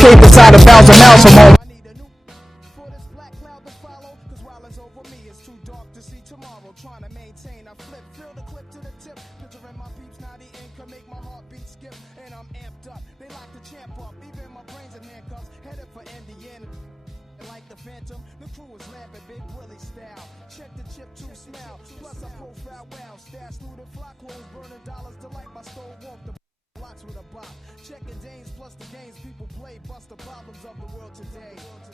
escape inside 1,000 miles or more. For this black cloud to follow, cause while it's over me, it's too dark to see tomorrow. Trying to maintain, I flip, fill the clip to the tip. Picturing my peeps, now the ink can make my heartbeat skip. And I'm amped up, they like to champ up. Even my brains in handcuffs, headed for Indiana. Like the Phantom, the crew is laughing, Big Willie style. Check the chip to smile, plus I profile wow. Stash through the flock clothes, burning dollars to light my stove walk the blocks with a bop. Checking dames plus the games people play, bust the problems of the world today. It's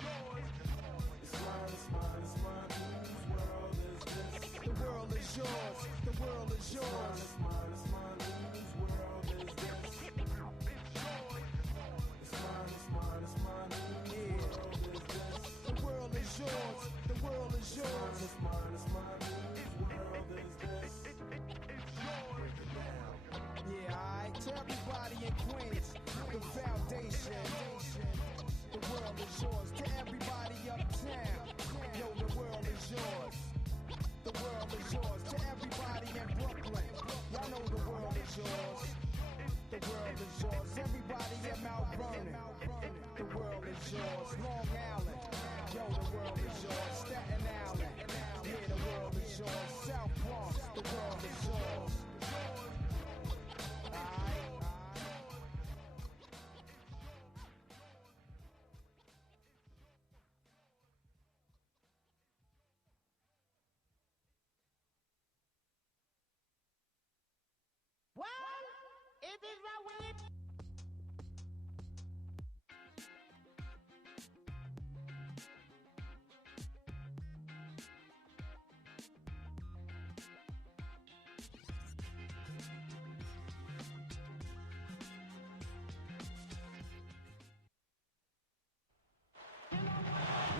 yours. It's mine, it's mine, it's mine. Whose world is this? The world is yours. The world is yours. It's mine, it's mine, it's mine. Whose world is this? It's yours. It's mine, it's mine, it's mine. Whose world is this? The world is yours. The world is yours. It's mine, it's mine. Whose world is this? It's yours. Yeah, alright. To everybody in Queens, the foundation. The world is yours. To everybody uptown, yo, the world is yours. The world is yours. To everybody in Brooklyn, y'all know the world is yours. The world is yours. Everybody in Mount Vernon, the world is yours. Long Island, yo, the world is yours. Staten Island, yeah, the world is yours. South Bronx, the world is yours.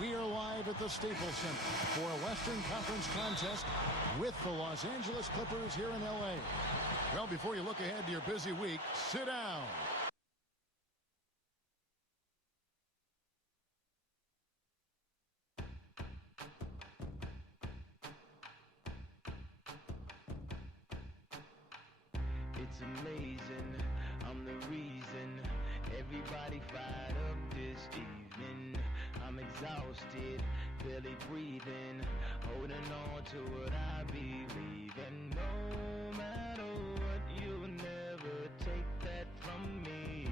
We are live at the Staples Center for a Western Conference contest with the Los Angeles Clippers here in L.A. Well, before you look ahead to your busy week, sit down. It's amazing, I'm the reason everybody fired up this evening. I'm exhausted, barely breathing, holding on to what I believe in. No matter what, you'll never take that from me.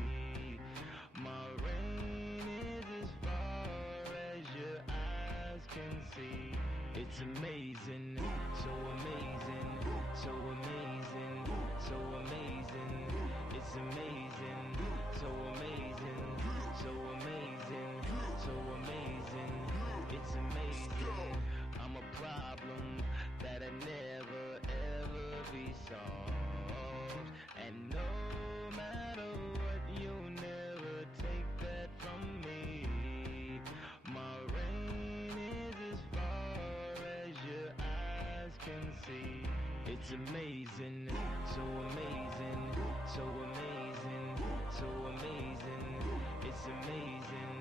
My reign is as far as your eyes can see. It's amazing, so amazing, so amazing, so amazing. It's amazing, so amazing, so amazing, so amazing. It's amazing. I'm a problem that'll never ever be solved. And no matter what, you'll never take that from me. My reign is as far as your eyes can see. It's amazing, so amazing, so amazing, so amazing. It's amazing,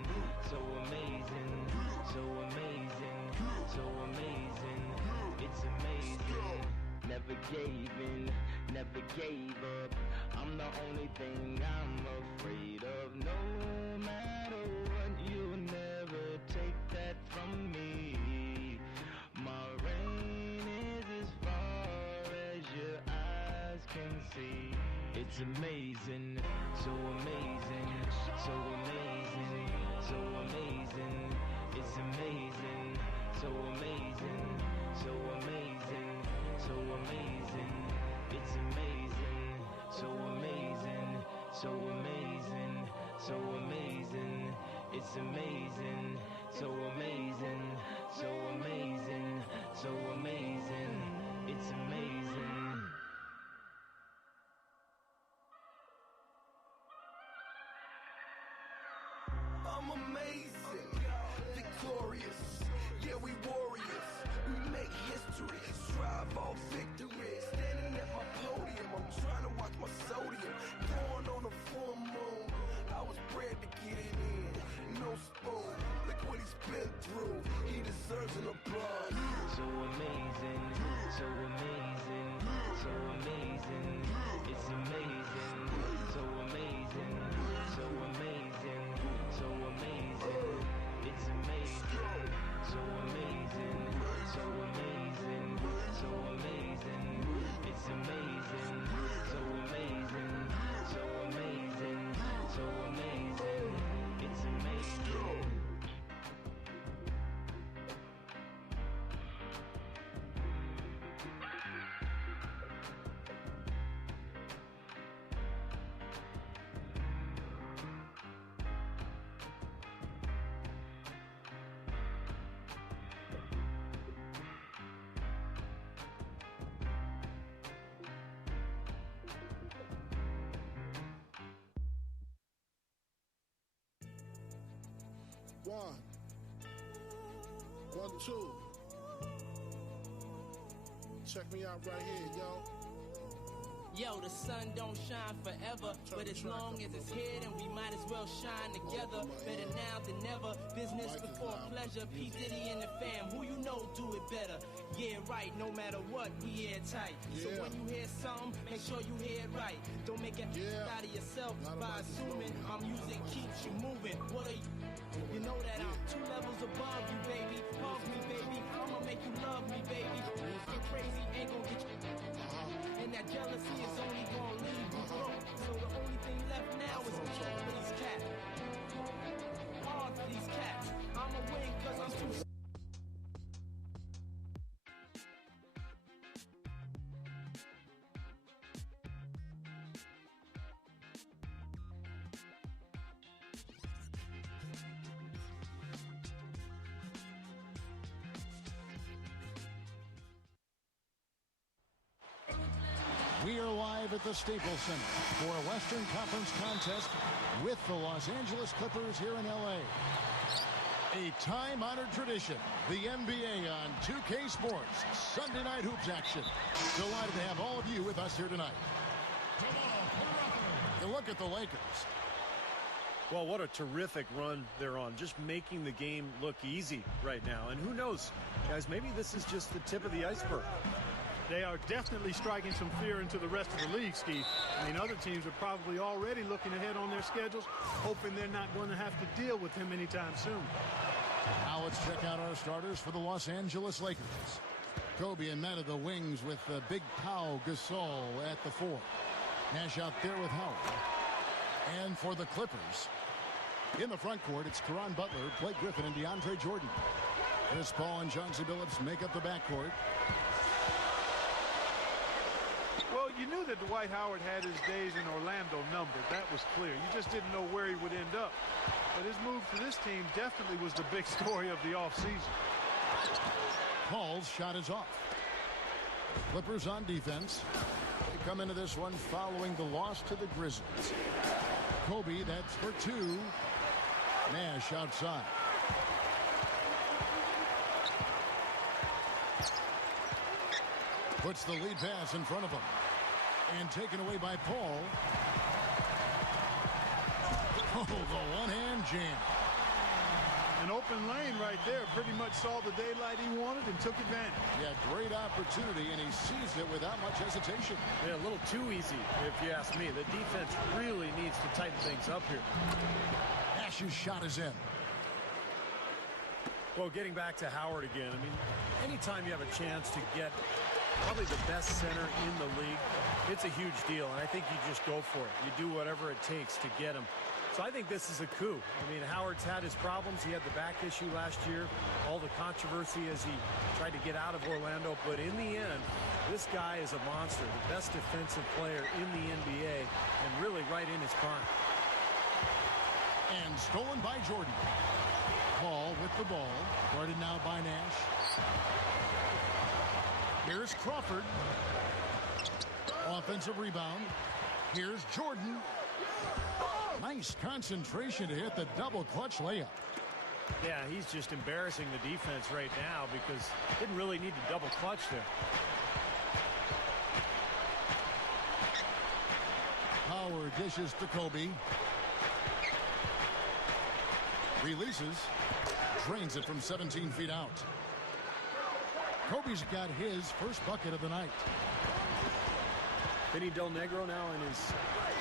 so amazing, so amazing, so amazing. It's amazing. Never gave in, never gave up. I'm the only thing I'm afraid of. No matter what, you'll never take that from me. My reign is as far as your eyes can see. It's amazing, so amazing, so amazing, so amazing. It's amazing, so amazing, so amazing, so amazing. It's amazing, so amazing, so amazing, so amazing. It's amazing, so amazing, so amazing, so amazing. It's amazing. I'm amazing, victorious, yeah we warriors, we make history, strive for victory, standing at my podium, I'm trying to watch my sodium, born on a full moon, I was bred to get it in, no spoon, look what he's been through, he deserves an applause. So amazing, so amazing, so amazing. It's amazing, so amazing, 1, 2. Check me out right here, yo. Yo, the sun don't shine forever, but as long as it's here, then we might as well shine together. Better now than never, business before pleasure. P. Diddy and the fam, who you know do it better. Yeah, right, no matter what, we airtight. So when you hear something, make sure you hear it right. Don't make it out of yourself by assuming our music keeps you moving. What are you? You know that I'm 2 levels above you, baby. Hug me, baby. I'ma make you love me, baby. Get crazy, ain't gonna get you. And that jealousy is only gonna leave you broke. So the only thing left now is hard for these cats. Hard for these cats. I'ma win cause I'm too. We are live at the Staples Center for a Western Conference contest with the Los Angeles Clippers here in L.A. A time-honored tradition, the NBA on 2K Sports, Sunday Night Hoops action. Delighted to have all of you with us here tonight. A look at the Lakers. Well, what a terrific run they're on, just making the game look easy right now. And who knows, guys, maybe this is just the tip of the iceberg. They are definitely striking some fear into the rest of the league, Steve. I mean, other teams are probably already looking ahead on their schedules, hoping they're not going to have to deal with him anytime soon. Now let's check out our starters for the Los Angeles Lakers. Kobe and men of the wings with Big Pau Gasol at the 4. Nash out there with Howard. And for the Clippers, in the front court, it's Caron Butler, Blake Griffin, and DeAndre Jordan. Chris Paul and Chauncey Billups make up the backcourt. Well, you knew that Dwight Howard had his days in Orlando numbered. That was clear. You just didn't know where he would end up. But his move to this team definitely was the big story of the offseason. Paul's shot is off. Clippers on defense. They come into this one following the loss to the Grizzlies. Kobe, that's for 2. Nash outside. Puts the lead pass in front of him. And taken away by Paul. Oh, the one-hand jam. An open lane right there. Pretty much saw the daylight he wanted and took advantage. Yeah, great opportunity, and he seized it without much hesitation. Yeah, a little too easy, if you ask me. The defense really needs to tighten things up here. Nash's shot is in. Well, getting back to Howard again, I mean, anytime you have a chance to get probably the best center in the league, it's a huge deal, and I think you just go for it. You do whatever it takes to get him. So I think this is a coup. I mean, Howard's had his problems. He had the back issue last year, all the controversy as he tried to get out of Orlando. But in the end, this guy is a monster, the best defensive player in the NBA, and really right in his prime. And stolen by Jordan. Paul with the ball, guarded now by Nash. Here's Crawford. Offensive rebound. Here's Jordan. Nice concentration to hit the double clutch layup. Yeah, he's just embarrassing the defense right now because didn't really need to double clutch there. Howard dishes to Kobe. Releases. Drains it from 17 feet out. Kobe's got his first bucket of the night. Vinny Del Negro now in his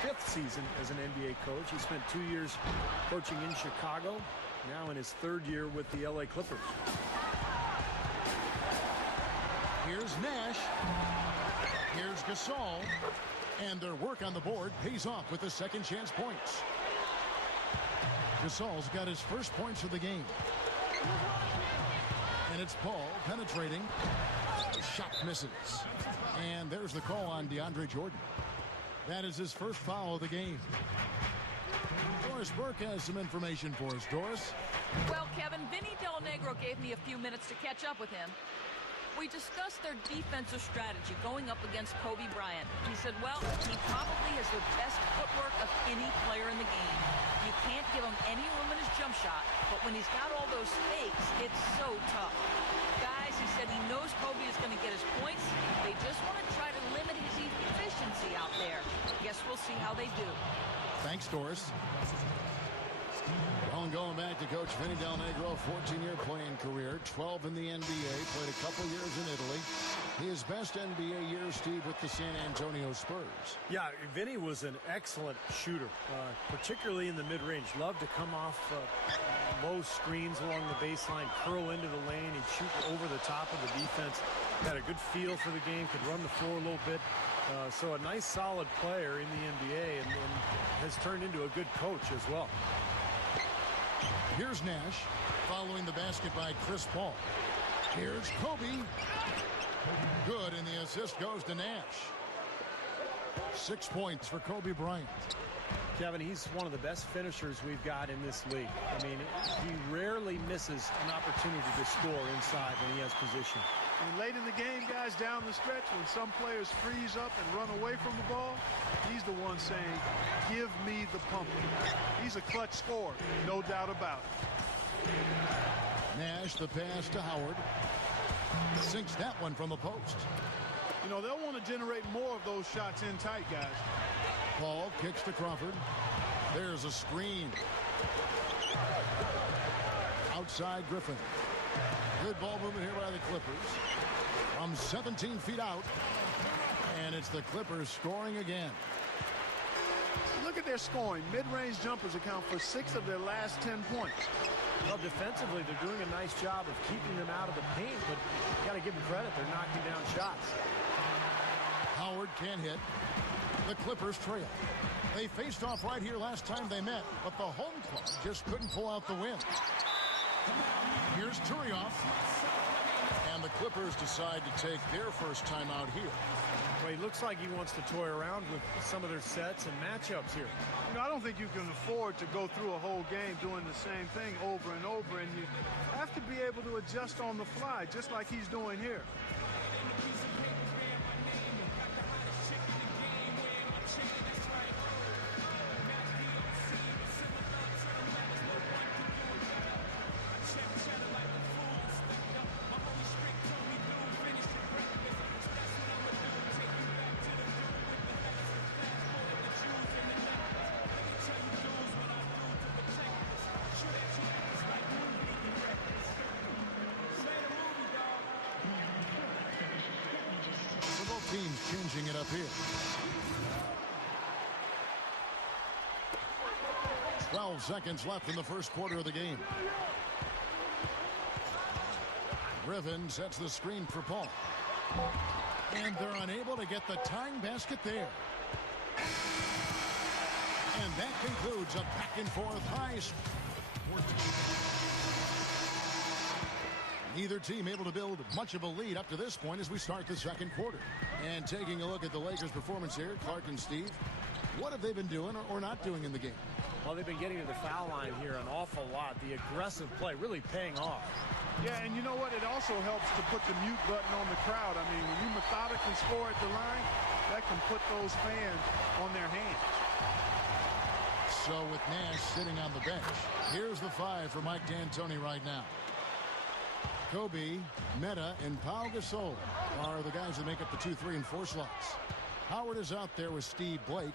5th season as an NBA coach. He spent 2 years coaching in Chicago, now in his 3rd year with the LA Clippers. Here's Nash. Here's Gasol. And their work on the board pays off with the second chance points. Gasol's got his first points of the game. And it's Paul penetrating. Shot misses. And there's the call on DeAndre Jordan. That is his first foul of the game. Doris Burke has some information for us. Doris? Well, Kevin, Vinny Del Negro gave me a few minutes to catch up with him. We discussed their defensive strategy going up against Kobe Bryant. He said, well, he probably has the best footwork of any player in the game. You can't give him any room in his jump shot, but when he's got all those fakes, it's so tough. Guys, he said he knows Kobe is going to get his points. They just want to try to limit his efficiency out there. Guess we'll see how they do. Thanks, Doris. Well, going back to Coach Vinny Del Negro, 14-year playing career, 12 in the NBA, played a couple years in Italy. His best NBA year, Steve, with the San Antonio Spurs. Yeah, Vinny was an excellent shooter, particularly in the mid-range. Loved to come off low screens along the baseline, curl into the lane, and shoot over the top of the defense. Had a good feel for the game, could run the floor a little bit. So a nice, solid player in the NBA and has turned into a good coach as well. Here's Nash, following the basket by Chris Paul. Here's Kobe. Good, and the assist goes to Nash. 6 points for Kobe Bryant. Kevin, he's one of the best finishers we've got in this league. I mean, he rarely misses an opportunity to score inside when he has position. And late in the game, guys, down the stretch, when some players freeze up and run away from the ball, he's the one saying, give me the pump. He's a clutch scorer, no doubt about it. Nash, the pass to Howard. Sinks that one from the post. You know, they'll want to generate more of those shots in tight, guys. Paul kicks to Crawford. There's a screen. Outside Griffin. Good ball movement here by the Clippers. From 17 feet out. And it's the Clippers scoring again. Look at their scoring. Mid-range jumpers account for 6 of their last 10 points. Well, defensively, they're doing a nice job of keeping them out of the paint, but you got to give them credit. They're knocking down shots. Howard can't hit. The Clippers trail. They faced off right here last time they met, but the home club just couldn't pull out the win. Here's Turioff. And the Clippers decide to take their first time out here. Well, he looks like he wants to toy around with some of their sets and matchups here. You know, I don't think you can afford to go through a whole game doing the same thing over and over, and you have to be able to adjust on the fly, just like he's doing here. Teams changing it up here. 12 seconds left in the first quarter of the game. Griffin sets the screen for Paul. And they're unable to get the tying basket there. And that concludes a back and forth high score. Neither team able to build much of a lead up to this point as we start the second quarter. And taking a look at the Lakers' performance here, Clark and Steve, what have they been doing or not doing in the game? Well, they've been getting to the foul line here an awful lot. The aggressive play really paying off. Yeah, and you know what? It also helps to put the mute button on the crowd. I mean, when you methodically score at the line, that can put those fans on their hands. So with Nash sitting on the bench, here's the 5 for Mike D'Antoni right now. Kobe, Meta, and Pau Gasol are the guys that make up the 2, 3, and 4 slots. Howard is out there with Steve Blake.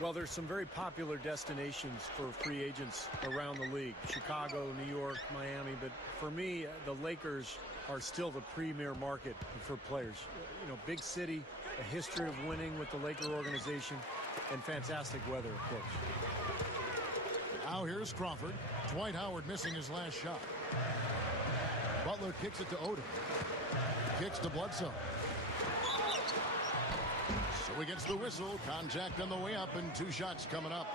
Well, there's some very popular destinations for free agents around the league. Chicago, New York, Miami. But for me, the Lakers are still the premier market for players. You know, big city, a history of winning with the Laker organization, and fantastic weather, of course. Now here's Crawford. Dwight Howard missing his last shot. Butler kicks it to Odom. Kicks to Bledsoe. So he gets the whistle. Contact on the way up and 2 shots coming up.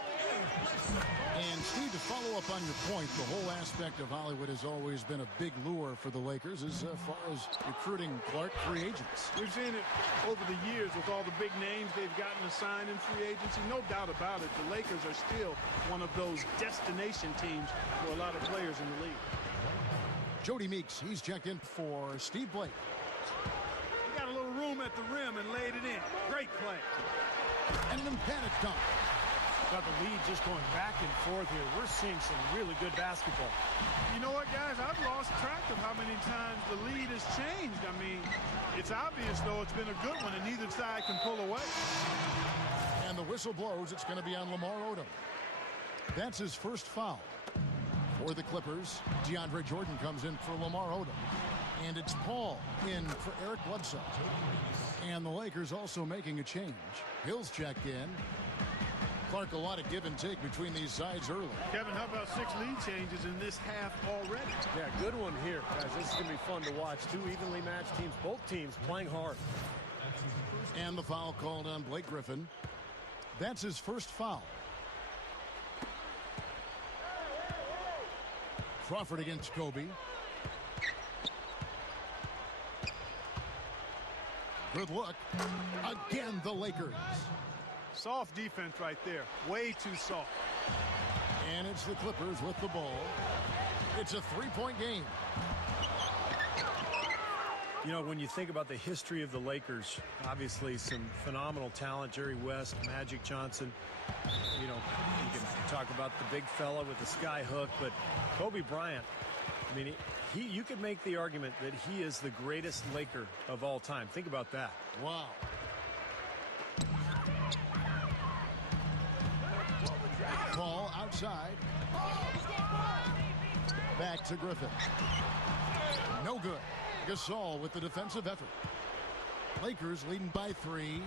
And Steve, to follow up on your point, the whole aspect of Hollywood has always been a big lure for the Lakers as far as recruiting Clark free agents. We've seen it over the years with all the big names they've gotten assigned in free agency. No doubt about it. The Lakers are still one of those destination teams for a lot of players in the league. Jody Meeks, he's checked in for Steve Blake. He got a little room at the rim and laid it in. Great play. And an emphatic dunk. Got the lead just going back and forth here. We're seeing some really good basketball. You know what, guys? I've lost track of how many times the lead has changed. I mean, it's obvious, though, it's been a good one, and neither side can pull away. And the whistle blows. It's going to be on Lamar Odom. That's his first foul. For the Clippers, DeAndre Jordan comes in for Lamar Odom. And it's Paul in for Eric Bledsoe. And the Lakers also making a change. Hill's checked in. Clark, a lot of give and take between these sides early. Kevin, how about 6 lead changes in this half already? Yeah, good one here, guys. This is going to be fun to watch. 2 evenly matched teams, both teams playing hard. And the foul called on Blake Griffin. That's his first foul. Crawford against Kobe. Good look. Again, the Lakers. Soft defense right there. Way too soft. And it's the Clippers with the ball. It's a 3-point game. You know, when you think about the history of the Lakers, obviously some phenomenal talent. Jerry West, Magic Johnson. You know, you can talk about the big fella with the sky hook, but Kobe Bryant, I mean, you could make the argument that he is the greatest Laker of all time. Think about that. Wow. Ball outside. Back to Griffin. No good. Gasol with the defensive effort. Lakers leading by 3.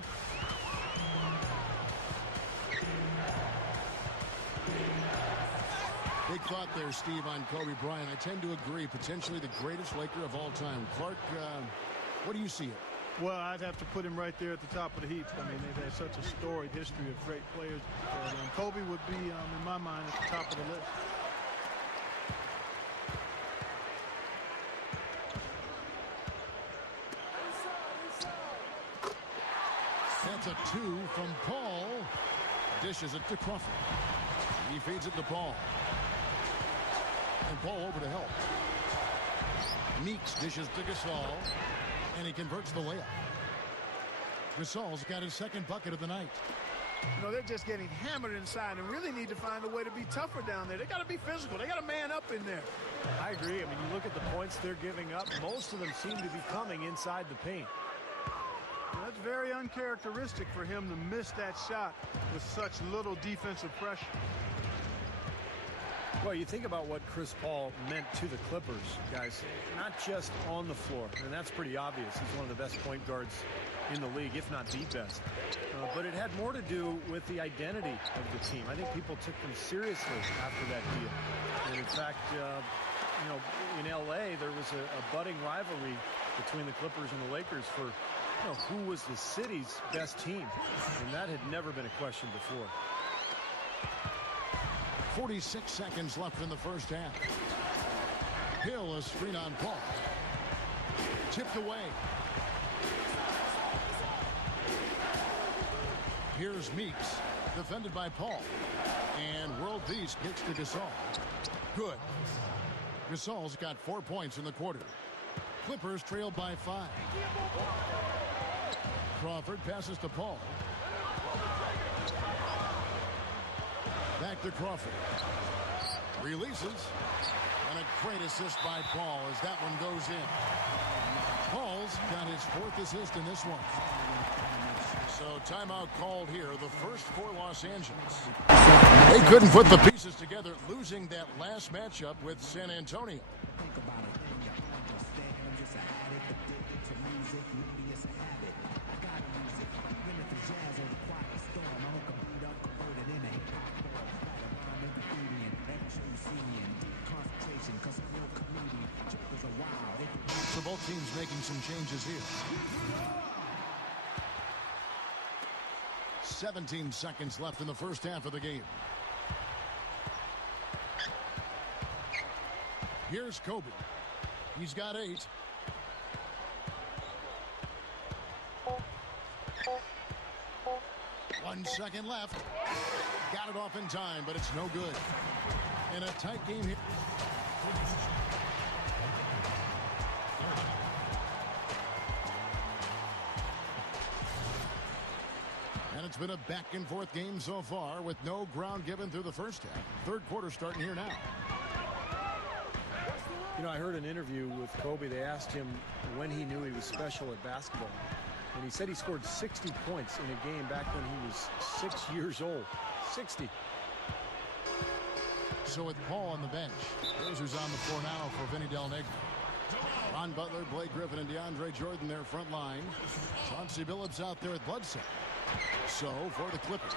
Big thought there, Steve, on Kobe Bryant. I tend to agree, potentially the greatest Laker of all time. Clark, what do you see it? Well, I'd have to put him right there at the top of the heap. I mean, they've had such a storied history of great players. Kobe would be, in my mind, at the top of the list. That's a 2 from Paul. Dishes it to Crawford. He feeds it to Paul. And Paul over to help. Meeks dishes to Gasol. And he converts the layup. Gasol's got his second bucket of the night. You know, they're just getting hammered inside and really need to find a way to be tougher down there. They got to be physical. They got to man up in there. I agree. I mean, you look at the points they're giving up. Most of them seem to be coming inside the paint. That's very uncharacteristic for him to miss that shot with such little defensive pressure. Well, you think about what Chris Paul meant to the Clippers, guys, not just on the floor, and that's pretty obvious. He's one of the best point guards in the league, if not the best. But it had more to do with the identity of the team. I think people took them seriously after that deal. And in fact, you know, in L.A., there was a budding rivalry between the Clippers and the Lakers for, you know, who was the city's best team. And that had never been a question before. 46 seconds left in the first half. Hill, a screen on Paul. Tipped away. Here's Meeks, defended by Paul. And world peace kicks to Gasol. Good. Gasol's got 4 points in the quarter. Clippers trailed by 5. Crawford passes to Paul. Back to Crawford. Releases. And a great assist by Paul as that one goes in. Paul's got his 4th assist in this one. So timeout called here, the first for Los Angeles. They couldn't put the pieces together, losing that last matchup with San Antonio. So both teams making some changes here. 17 seconds left in the first half of the game. Here's Kobe. He's got 8. One second left. Got it off in time, but it's no good. In a tight game here. And it's been a back-and-forth game so far with no ground given through the first half. Third quarter starting here now. You know, I heard an interview with Kobe. They asked him when he knew he was special at basketball. And he said he scored 60 points in a game back when he was 6 years old. 60. So with Paul on the bench, here's who's on the floor now for Vinny Del Negro. Ron Butler, Blake Griffin, and DeAndre Jordan, their front line. Chauncey Billups out there at Bledsoe. So for the Clippers,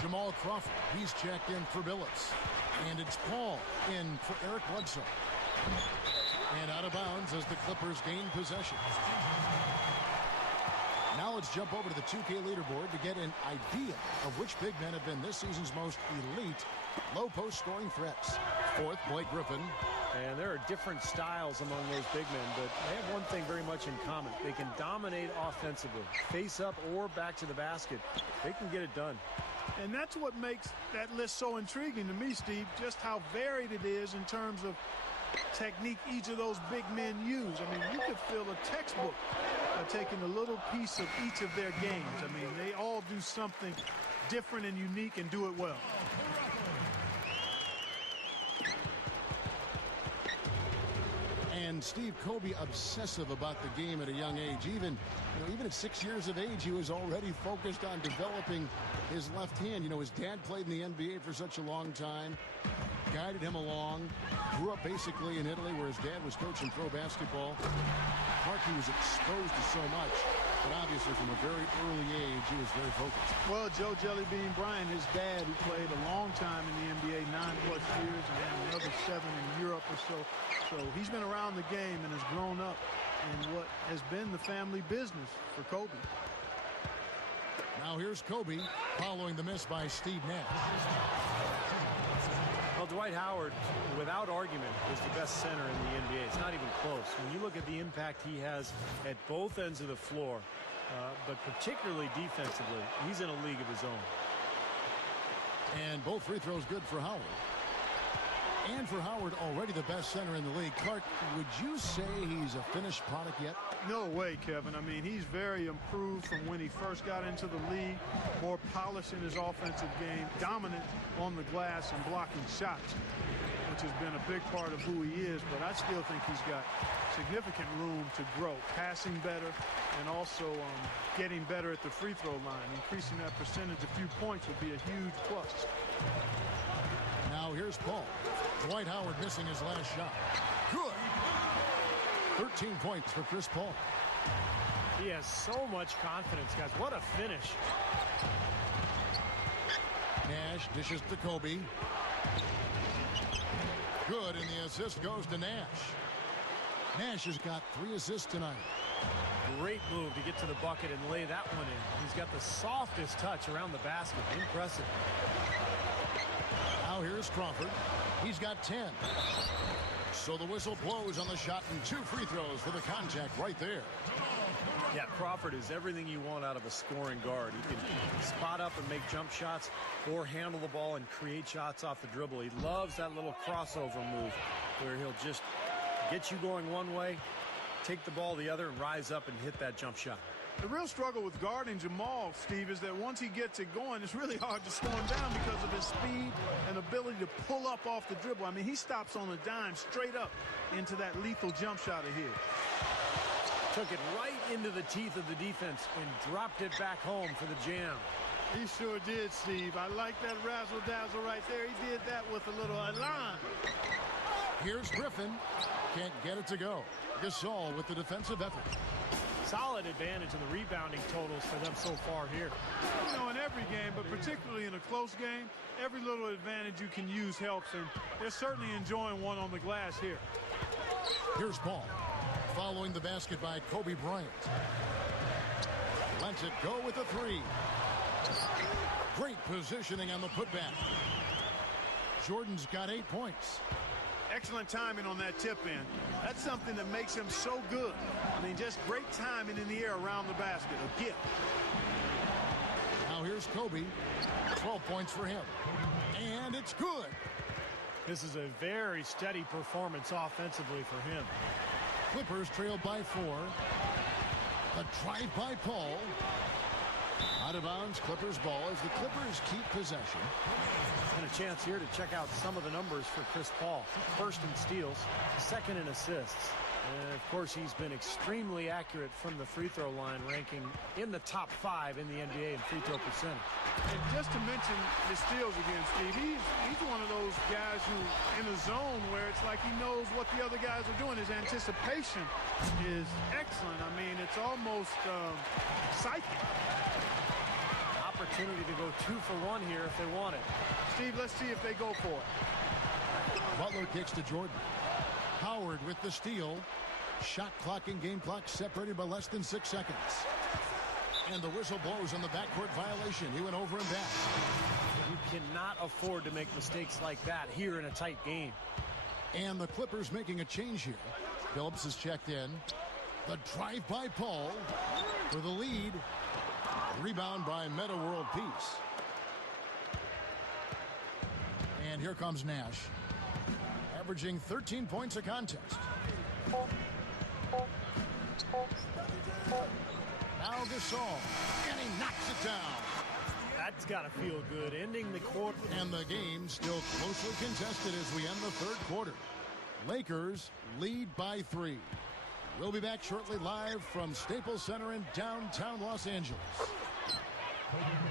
Jamal Crawford. He's checked in for Billups. And it's Paul in for Eric Bledsoe. And out of bounds as the Clippers gain possession. Now let's jump over to the 2K leaderboard to get an idea of which big men have been this season's most elite low post scoring threats. Fourth, Blake Griffin. And there are different styles among those big men, but they have one thing very much in common. They can dominate offensively, face up or back to the basket. They can get it done. And that's what makes that list so intriguing to me, Steve, just how varied it is in terms of technique each of those big men use. I mean, you could fill a textbook by taking a little piece of each of their games. I mean, they all do something different and unique and do it well. And Steve, Kobe obsessive about the game at a young age. Even at 6 years of age, he was already focused on developing his left hand. You know, his dad played in the NBA for such a long time, guided him along, grew up basically in Italy where his dad was coaching pro basketball. Clark, he was exposed to so much, but obviously from a very early age, he was very focused. Well, Joe Jellybean Bryant, his dad, who played a long time in the NBA, 9+ years, and then another 7 in Europe or so. So he's been around the game and has grown up in what has been the family business for Kobe. Now here's Kobe following the miss by Steve Nash. Well, Dwight Howard, without argument, is the best center in the NBA. It's not even close. When you look at the impact he has at both ends of the floor, but particularly defensively, he's in a league of his own. And both free throws good for Howard. And for Howard, already the best center in the league. Clark, would you say he's a finished product yet? No way, Kevin. I mean, he's very improved from when he first got into the league. More polished in his offensive game, dominant on the glass and blocking shots, which has been a big part of who he is. But I still think he's got significant room to grow, passing better and also getting better at the free throw line. Increasing that percentage a few points would be a huge plus. Now here's Paul. Dwight Howard missing his last shot. Good. 13 points for Chris Paul. He has so much confidence, guys. What a finish. Nash dishes to Kobe. Good, and the assist goes to Nash. Nash has got 3 assists tonight. Great move to get to the bucket and lay that one in. He's got the softest touch around the basket. Impressive. Now here's Crawford. He's got 10. So the whistle blows on the shot and 2 free throws for the contact right there. Yeah, Crawford is everything you want out of a scoring guard. He can spot up and make jump shots or handle the ball and create shots off the dribble. He loves that little crossover move where he'll just get you going one way, take the ball the other, and rise up and hit that jump shot. The real struggle with guarding Jamal, Steve, is that once he gets it going, it's really hard to slow him down because of his speed and ability to pull up off the dribble. I mean, he stops on a dime straight up into that lethal jump shot of his. Took it right into the teeth of the defense and dropped it back home for the jam. He sure did, Steve. I like that razzle-dazzle right there. He did that with a little elan. Here's Griffin. Can't get it to go. Gasol with the defensive effort. Solid advantage in the rebounding totals for them so far here. You know, in every game, but particularly in a close game, every little advantage you can use helps, and they're certainly enjoying one on the glass here. Here's Paul. Following the basket by Kobe Bryant. Lets it go with a 3. Great positioning on the putback. Jordan's got 8 points. Excellent timing on that tip in. That's something that makes him so good. I mean, just great timing in the air around the basket. A gift. Now here's Kobe. 12 points for him. And it's good. This is a very steady performance offensively for him. Clippers trailed by 4. A drive by Paul. Out of bounds, Clippers ball as the Clippers keep possession. And a chance here to check out some of the numbers for Chris Paul. First in steals, second in assists. And, of course, he's been extremely accurate from the free throw line, ranking in the top 5 in the NBA in free throw percentage. And just to mention his steals again, Steve, he's one of those guys who in a zone where it's like he knows what the other guys are doing. His anticipation is excellent. I mean, it's almost psychic. Opportunity to go 2 for 1 here if they want it. Steve, let's see if they go for it. Butler kicks to Jordan. Howard with the steal. Shot clock and game clock separated by less than 6 seconds. And the whistle blows on the backcourt violation. He went over and back. You cannot afford to make mistakes like that here in a tight game. And the Clippers making a change here. Phillips is checked in. The drive by Paul for the lead. Rebound by Meta World Peace. And here comes Nash. Averaging 13 points a contest. Now Gasol. And he knocks it down. That's got to feel good. Ending the quarter. And the game still closely contested as we end the third quarter. Lakers lead by 3. We'll be back shortly live from Staples Center in downtown Los Angeles.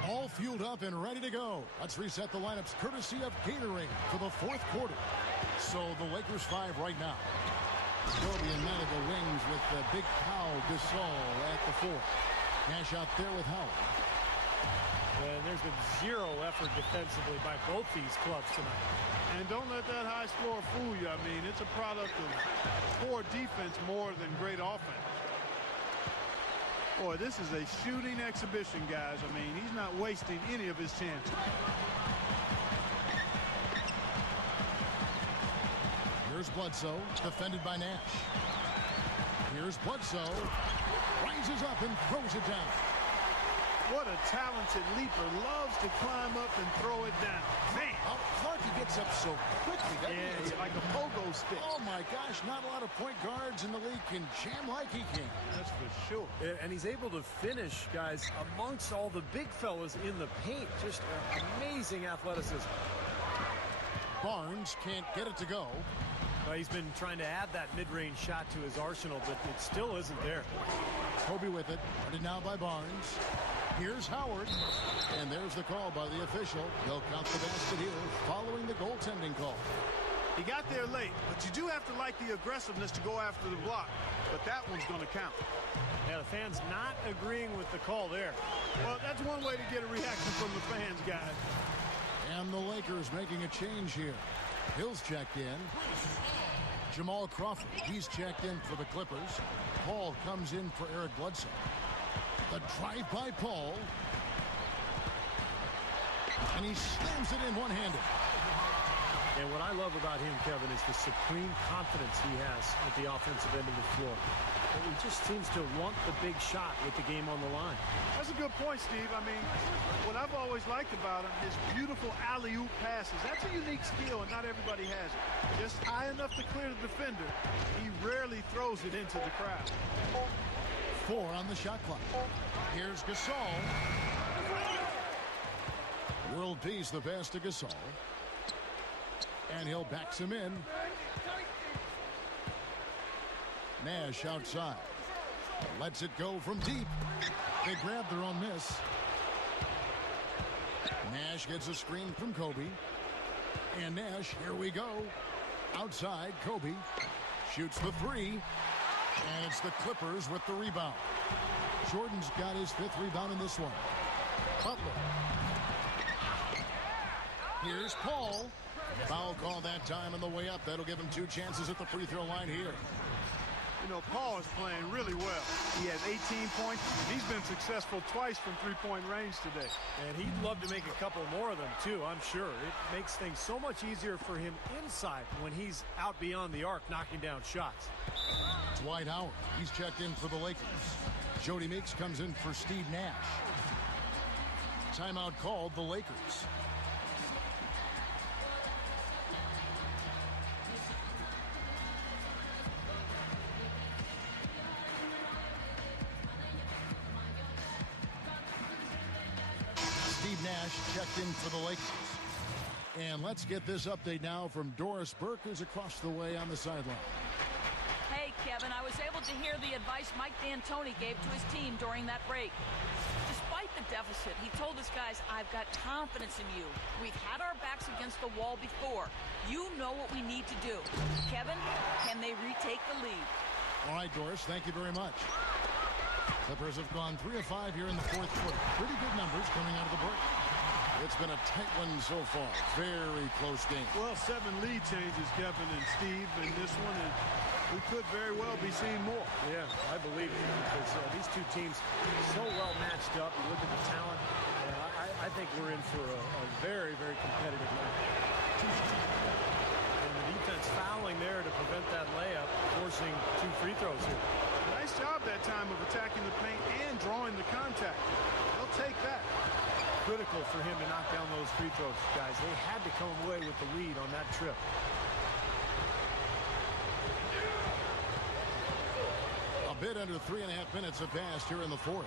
All fueled up and ready to go. Let's reset the lineups courtesy of Gatorade for the fourth quarter. So the Lakers 5 right now. Kobe and man of the wings with the big Pau Gasol at the 4. Nash out there with Howard. And there's been zero effort defensively by both these clubs tonight. And don't let that high score fool you. I mean, it's a product of poor defense more than great offense. Boy, this is a shooting exhibition, guys. I mean, he's not wasting any of his chances. Here's Bledsoe, defended by Nash. Here's Bledsoe, rises up and throws it down. What a talented leaper. Loves to climb up and throw it down. Man. Oh, Clark, he gets up so quickly. Yeah, it's like a pogo stick. Oh, my gosh. Not a lot of point guards in the league can jam like he can. That's for sure. And he's able to finish, guys, amongst all the big fellas in the paint. Just amazing athleticism. Barnes can't get it to go. He's been trying to add that mid-range shot to his arsenal, but it still isn't there. Kobe with it. Guarded now by Barnes. Here's Howard. And there's the call by the official. They'll count the basket here following the goaltending call. He got there late, but you do have to like the aggressiveness to go after the block. But that one's going to count. Yeah, the fans not agreeing with the call there. Well, that's one way to get a reaction from the fans, guys. And the Lakers making a change here. Hill's checked in. Jamal Crawford, he's checked in for the Clippers. Paul comes in for Eric Bledsoe. The drive by Paul. And he slams it in one-handed. And what I love about him, Kevin, is the supreme confidence he has at the offensive end of the floor. He just seems to want the big shot with the game on the line. That's a good point, Steve. I mean, what I've always liked about him is beautiful alley-oop passes. That's a unique skill, and not everybody has it. Just high enough to clear the defender. He rarely throws it into the crowd. 4 on the shot clock. Here's Gasol. World Peace, the pass to Gasol. And he'll backs him in. Nash outside. Lets it go from deep. They grab their own miss. Nash gets a screen from Kobe. And Nash, here we go. Outside, Kobe shoots the 3. And it's the Clippers with the rebound. Jordan's got his 5th rebound in this one. Butler. Here's Paul. Foul call that time on the way up. That'll give him 2 chances at the free throw line here. You know, Paul is playing really well. He has 18 points. He's been successful twice from three-point range today. And he'd love to make a couple more of them, too, I'm sure. It makes things so much easier for him inside when he's out beyond the arc knocking down shots. Dwight Howard, he's checked in for the Lakers. Jody Meeks comes in for Steve Nash. Timeout called the Lakers. Nash checked in for the Lakers. And let's get this update now from Doris Burke, who's across the way on the sideline. Hey, Kevin, I was able to hear the advice Mike D'Antoni gave to his team during that break. Despite the deficit, he told his guys, I've got confidence in you. We've had our backs against the wall before. You know what we need to do. Kevin, can they retake the lead? All right, Doris, thank you very much. Clippers have gone 3 of 5 here in the fourth quarter. Pretty good numbers coming out of the break. It's been a tight one so far. Very close game. Well, 7 lead changes, Kevin and Steve, in this one. And we could very well be seeing more. Yeah, I believe it, because these two teams so well matched up. You look at the talent. I think we're in for a very, very competitive night. And the defense fouling there to prevent that layup, forcing 2 free throws here. Nice job that time of attacking the paint and drawing the contact. They'll take that. Critical for him to knock down those free throws, guys. They had to come away with the lead on that trip. A bit under 3.5 minutes have passed here in the fourth.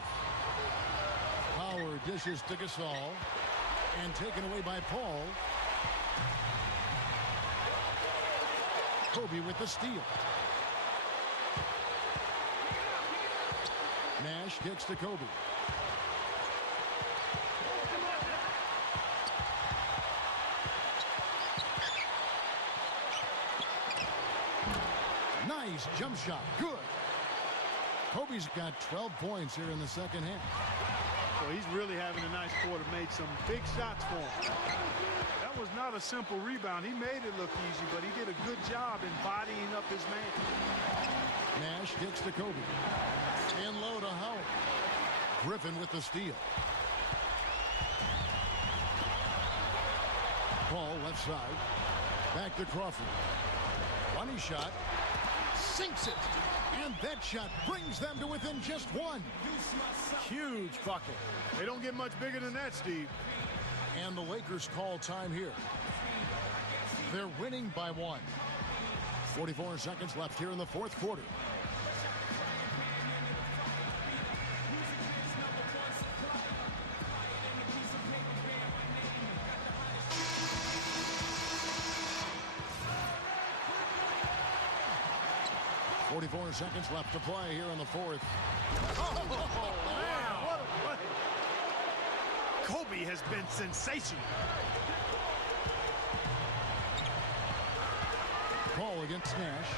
Howard dishes to Gasol. And taken away by Paul. Kobe with the steal. Nash kicks to Kobe. Nice jump shot. Good. Kobe's got 12 points here in the second half. Well, he's really having a nice quarter. Made some big shots for him. That was not a simple rebound. He made it look easy, but he did a good job embodying up his man. Nash kicks to Kobe. And low to Howard. Griffin with the steal. Paul left side. Back to Crawford. Funny shot. Sinks it. And that shot brings them to within just 1. Huge bucket. They don't get much bigger than that, Steve. And the Lakers call time here. They're winning by 1. 44 seconds left here in the fourth quarter. .44 seconds left to play here in the fourth. Oh, man, what a play. Kobe has been sensational. Paul against Nash.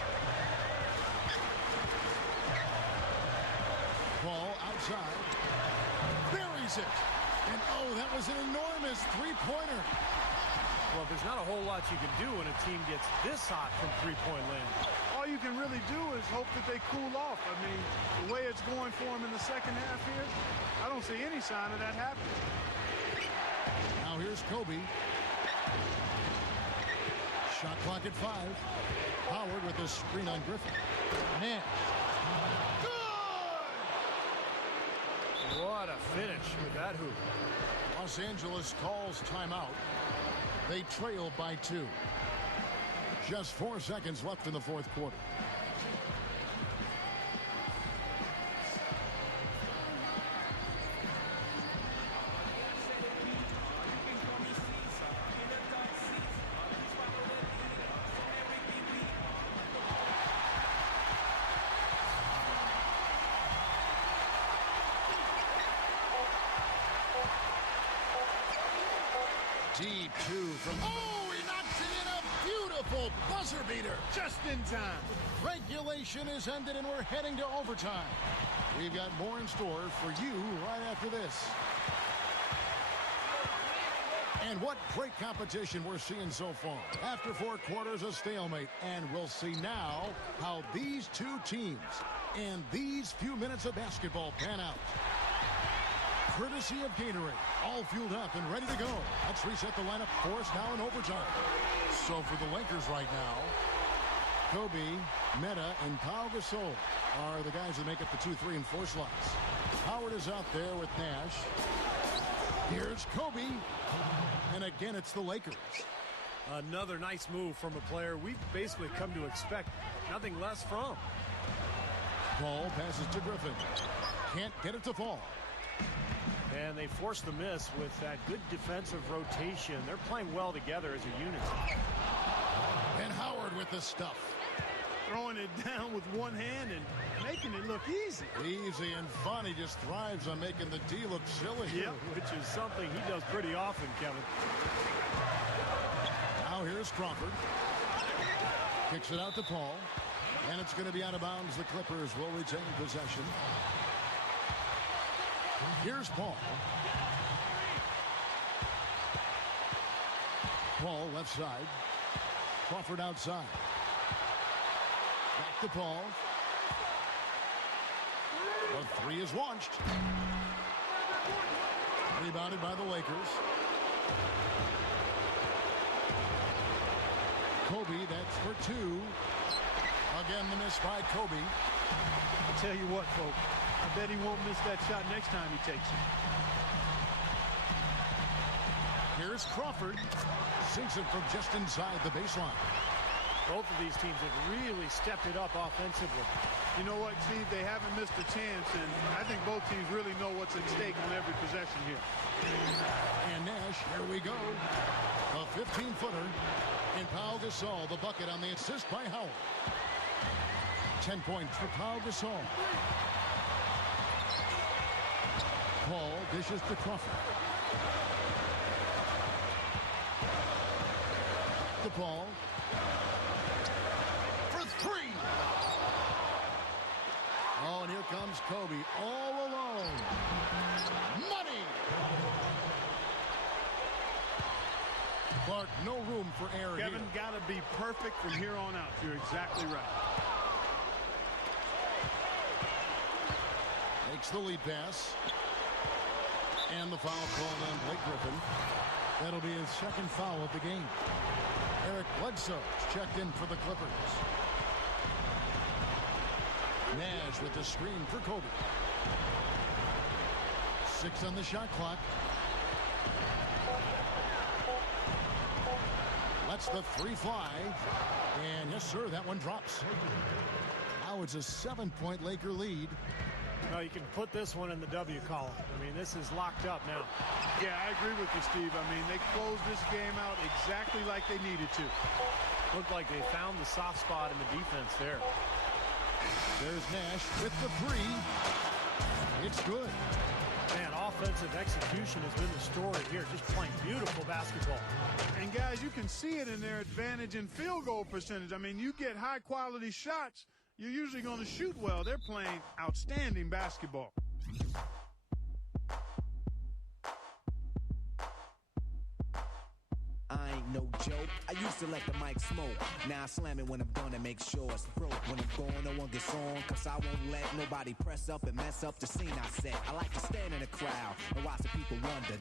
Paul outside. Buries it. And oh, that was an enormous three-pointer. Well, there's not a whole lot you can do when a team gets this hot from three-point land. All you can really do is hope that they cool off. I mean, the way it's going for them in the second half here, I don't see any sign of that happening. Now here's Kobe. Shot clock at 5. Howard with a screen on Griffin. Nash. Good! What a finish with that hoop. Los Angeles calls timeout. They trail by 2. Just 4 seconds left in the fourth quarter. Deep 2 from... Oh, he knocks it in! A beautiful buzzer beater. Just in time. Regulation is ended and we're heading to overtime. We've got more in store for you right after this. And what great competition we're seeing so far. After 4 quarters, a stalemate. And we'll see now how these two teams and these few minutes of basketball pan out. Courtesy of Gatorade, all fueled up and ready to go. Let's reset the lineup for us now in overtime. So for the Lakers right now, Kobe, Meta, and Pau Gasol are the guys that make up the 2, 3, and 4 slots. Howard is out there with Nash. Here's Kobe. And again, it's the Lakers. Another nice move from a player we've basically come to expect nothing less from. Paul passes to Griffin. Can't get it to fall. And they forced the miss with that good defensive rotation. They're playing well together as a unit. And Howard with the stuff. Throwing it down with one hand and making it look easy. Easy and fun. He just thrives on making the D look silly. Yep, which is something he does pretty often, Kevin. Now here's Crawford. Kicks it out to Paul. And it's going to be out of bounds. The Clippers will retain possession. Here's Paul. Paul left side. Crawford outside. Back to Paul. The three is launched. Rebounded by the Lakers. Kobe, that's for two. Again, the miss by Kobe. I'll tell you what, folks. I bet he won't miss that shot next time he takes it. Here's Crawford. Sinks it from just inside the baseline. Both of these teams have really stepped it up offensively. You know what, Steve? They haven't missed a chance, and I think both teams really know what's at stake on every possession here. And Nash, here we go. A 15-footer. And Pau Gasol, the bucket on the assist by Howard. 10 points for Pau Gasol. Paul dishes to Crawford. The ball. For three. Oh, and here comes Kobe all alone. Money. Clark, no room for error here. Kevin, got to be perfect from here on out. You're exactly right. Makes the lead pass. And the foul called on Blake Griffin. That'll be his second foul of the game. Eric Bledsoe checked in for the Clippers. Nash with the screen for Kobe. 6 on the shot clock. Lets the three fly. And yes, sir, that one drops. Now it's a 7-point Laker lead. Well, you can put this one in the W column. I mean, this is locked up now. Yeah, I agree with you, Steve. I mean, they closed this game out exactly like they needed to. Looked like they found the soft spot in the defense there. There's Nash with the three. It's good. Man, offensive execution has been the story here. Just playing beautiful basketball. And, guys, you can see it in their advantage in field goal percentage. I mean, you get high-quality shots, you're usually going to shoot well. They're playing outstanding basketball. I ain't no joke. I used to let the mic smoke. Now I slam it when I'm done and make sure it's broke. When I'm gone, no one gets on, cause I won't let nobody press up and mess up the scene I set. I like to stand in the crowd and watch the people wonder,